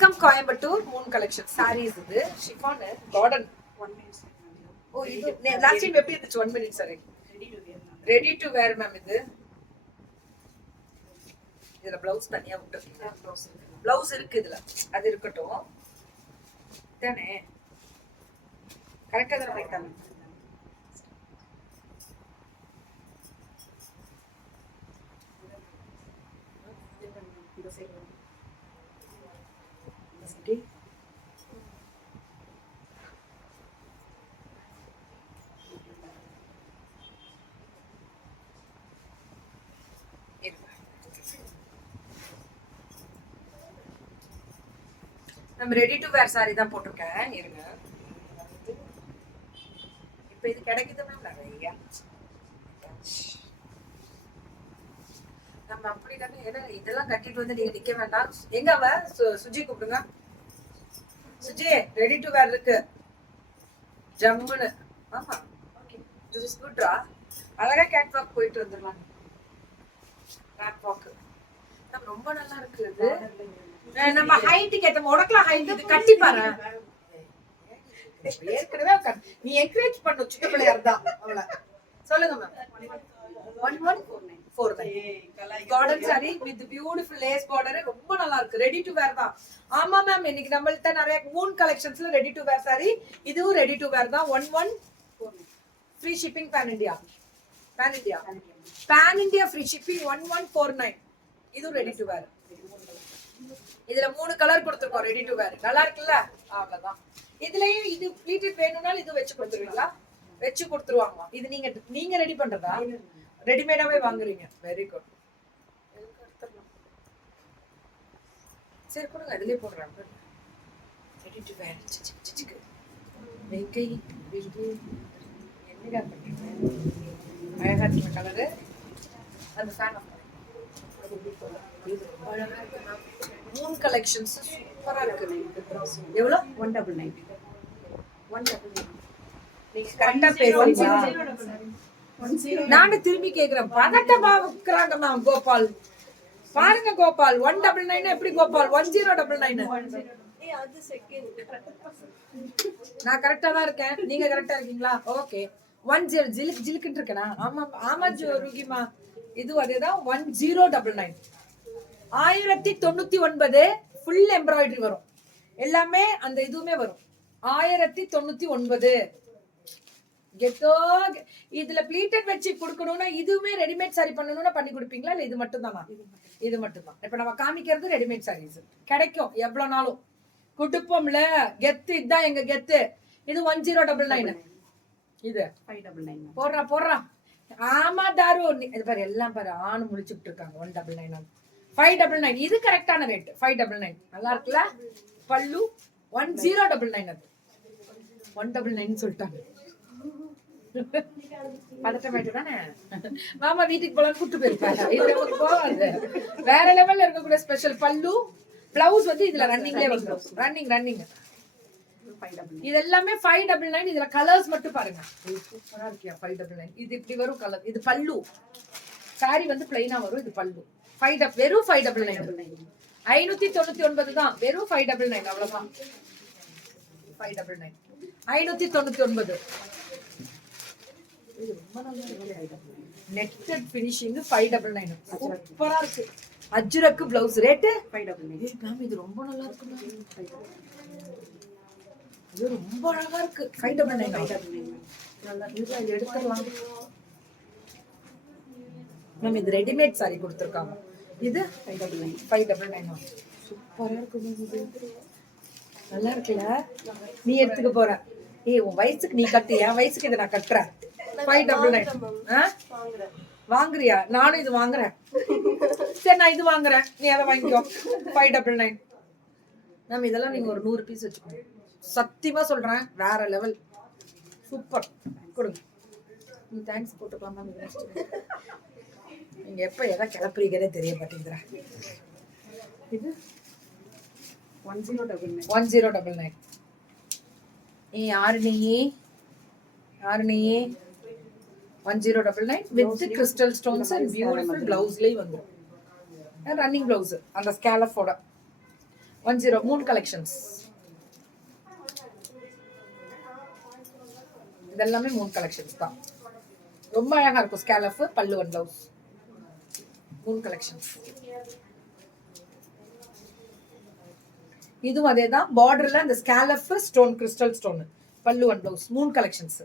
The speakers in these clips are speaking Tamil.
Come Coimbatore moon collection sarees இது chiffon garden 1 minute ஓ இது லாஸ்ட் டைம் எப்படி இருந்துச்சு 1 minute saree ready to wear ma'am இதுல ப்ளவுஸ் தனியா விட்டுருக்கீங்க ப்ளவுஸ் இருக்கு இதுல அது இருக்கட்டும் தானே கரெக்ட்டா தான் ரைட்டா மேம் நம்ம ரெடி டு வேர் சாரி தான் போட்டிருக்கேன் இருங்க இப்போ இது கிடைக்குது மேம் நிறைய நம்ம அப்படி தானே ஏன்னா இதெல்லாம் கட்டிட்டு வந்து நீங்க நிக்க வேண்டாம் எங்க அவ சுஜி கூப்பிடுங்க சுஜி ரெடி டு வேர் இருக்கு ஜம்முன்னு ஆமா ஓகே திஸ் இஸ் குட்ரா அழகா கேட் வாக் போயிட்டு வந்துடலாம் கேட் வாக் நம்ம ரொம்ப நல்லா இருக்கு இது நம்ம ஹைட்டுக்கு ஏத்த உடக்கலாம் ஹைட் இது கட்டி பாரு ஏற்கனவே நீ என்கரேஜ் பண்ணு சின்ன பிள்ளையார் தான் அவள சொல்லுங்க ma'am 1149 Garden sari with beautiful lace border ரொம்ப நல்லா இருக்கு ரெடி டு வேர் தான் ஆமா மேம் இன்னைக்கு நம்மள்ட்ட நிறைய மூன் கலெக்ஷன்ஸ்ல ரெடி டு வேர் சாரி இதுவும் ரெடி டு வேர் தான் 1149 free shipping pan India free shipping 1149 இது ரெடி டு வேர் இதுல 3 கலர் கொடுத்திருக்கோம் ரெடி டு வேர் நல்லா இருக்குல்ல அவ்வளவுதான் இதுலயும் இது ப்ளீட்டட் வேணும்னாலும் இது வச்சு கொடுத்துருவீங்களா வச்சு கொடுத்துருவாங்க இது நீங்க ரெடி பண்றதா ரெடிமேடாவே வாங்குறீங்க வெரி குட் சரி கொடுங்க இதுலயே போடுறாங்க ரெடி டு வேர் சிச்சிக்கு வெங்கை விருது என்னடா பண்றீங்க அழகா இருக்கு கலரு அந்த ஃபேன் ஆஃப் மூன் கலெக்ஷன்ஸ் சூப்பரா இருக்கு எவ்வளவு 199 நீங்க கரெக்ட்டா பேசுறீங்களா நானே திரும்பி கேக்குறேன் பதட்டமா வைக்கறாங்க மேம் கோபால் பாருங்க கோபால் 199 எப்படி கோபால் 1099 அது செகண்ட் நான் கரெக்ட்டா தான் இருக்கேன் நீங்க கரெக்ட்டா இருக்கீங்களா ஓகே 10 ஜிலுக்குன்னு இருக்கேனா ஆமா ஆமா ருகிமா இது அதேதான் 1099 1099 ஃபுல் எம்ப்ராய்டரி வரும் எல்லாமே அந்த இதுவுமே வரும் 1099 கெட்டோ இதுல ப்ளீட்டட் வச்சு கொடுக்கணும்னா இதுவுமே ரெடிமேட் சாரி பண்ணணும்னா பண்ணி கொடுப்பீங்களா இல்ல இது மட்டும் தானா இது மட்டும் தான் இப்ப நம்ம காமிக்கிறது ரெடிமேட் சாரீஸ் கிடைக்கும் எவ்வளவு நாளும் குடுப்போம்ல கெத்து இதுதான் எங்க கெத்து இது 1099 இது 599 போடுறா ஆமா தாரு இது பாரு எல்லாம் பாரு ஆணு முடிச்சுட்டு இருக்காங்க 199 599 இது கரெக்டான ரேட் 599 நல்லா இருக்குல்ல பல்லு 1099 அது 199 சொல்லிட்டாங்க பதட்டமாயிட்டு தானே மாமா வீட்டுக்கு போலாம் கூட்டு போயிருப்பாங்க இது நமக்கு போகாது வேற லெவல்ல இருக்கக்கூடிய ஸ்பெஷல் பல்லு பிளவுஸ் வந்து இதுல ரன்னிங்லயே வந்துடும் ரன்னிங் இது எல்லாமே 599 இதுல கலர்ஸ் மட்டும் பாருங்க சூப்பரா இருக்கியா 599 இது இப்படி வரும் கலர் இது பல்லு சாரி வந்து பிளைனா வரும் இது பல்லு வெறும் 599 599 தான் வெறும் 599 அவ்வளவுதான் 599 599 இது ரொம்ப நல்லா நெட்டட் ஃபினிஷிங் 599 சூப்பரா இருக்கு அஜ்ரக் ப்ளவுஸ் ரேட் 599 மேம் இது ரொம்ப நல்லா இருக்கு இது ரொம்ப அழகா இருக்கு 599 நல்லா இது எடுத்துறலாம் மேம் இது ரெடிமேட் சாரி கொடுத்திருக்காங்க இது 599 சூப்பரா இருக்கு நல்லா இருக்குல்ல நீ எடுத்துக்க போற உன் வயசுக்கு நீ கட்டு என் வயசுக்கு இதை நான் கட்டுறேன் 599 வாங்குறியா நானும் இது வாங்குறேன் சரி நான் இது வாங்குறேன் நீ அதை வாங்கிக்கோ 599 மேம் இதெல்லாம் நீங்க ஒரு 100 பீஸ் வச்சுக்கோங்க சத்தியமா சொல்றேன் வேற லெவல் சூப்பர் கொடுங்க நீ தேங்க்ஸ் போட்டுக்கலாம் மேம் நீங்க எப்ப எதை கிளப்புறீங்கன்னே தெரிய மாட்டேங்குதுரா இது 1099 யாரு நீ 1099 with crystal stones and beautiful blouse லே வந்துரும் ரன்னிங் blouse அந்த ஸ்கேலஃபோட 10 3 கலெக்ஷன்ஸ். இதெல்லாமே 3 கலெக்ஷன்ஸ் தான். ரொம்ப அழகா இருக்கும். ஸ்கேலப் பல்லு அண்ட் ப்ளவுஸ் 3 கலெக்ஷன்ஸ். இதுவும் அதே தான். பார்டர்ல அந்த ஸ்கேலப் ஸ்டோன் கிறிஸ்டல் ஸ்டோன் பல்லு அண்ட் ப்ளவுஸ் 3 கலெக்ஷன்ஸ்.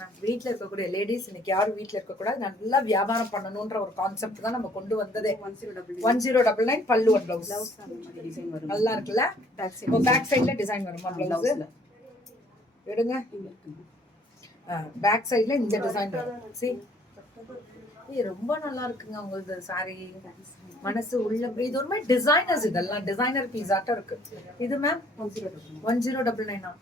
நான் வீட்டில் இருக்கக்கூடிய லேடிஸ் இன்னைக்கு யாரும் வீட்டில் இருக்கக்கூடாது, நல்லா வியாபாரம் பண்ணணுன்ற ஒரு கான்செப்ட் தான் நம்ம கொண்டு வந்ததே. 1099 பல்லு அண்ட் ப்ளவுஸ் நல்லா இருக்குல்ல. பேக் சைட்ல டிசைன் வருமா ப்ளவுஸ் எடுங்க. பேக் சைட்ல இந்த டிசைன் வரும். See, ரொம்ப நல்லா இருக்குங்க உங்களுக்கு சாரி. மனசு உள்ள இது ஒரு மாதிரி டிசைனர்ஸ், இதெல்லாம் டிசைனர் பீஸ் ஆட்டம் இருக்கு. இது மேம் 1099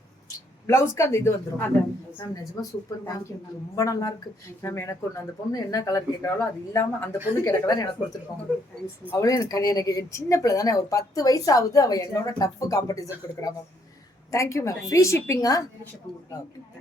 பிளவுஸ்க்கு அந்த இது வந்துடும் மேம். நிஜமா சூப்பர் மேம், ரொம்ப நல்லா இருக்கு மேம். எனக்கு ஒன்று அந்த பொண்ணு என்ன கலர் கேட்கறாளோ அது இல்லாம அந்த பொண்ணு கேட்ட கலர் எனக்கு கொடுத்துருக்கோங்க. அவளே எனக்கு சின்ன பிள்ளை தானே, ஒரு 10 வயசு ஆகுது. அவ என்னோட டஃப் காம்படிஷன் கொடுக்குறா மேம். Thank you ma'am. ஃப்ரீ ஷிப்பிங்கா?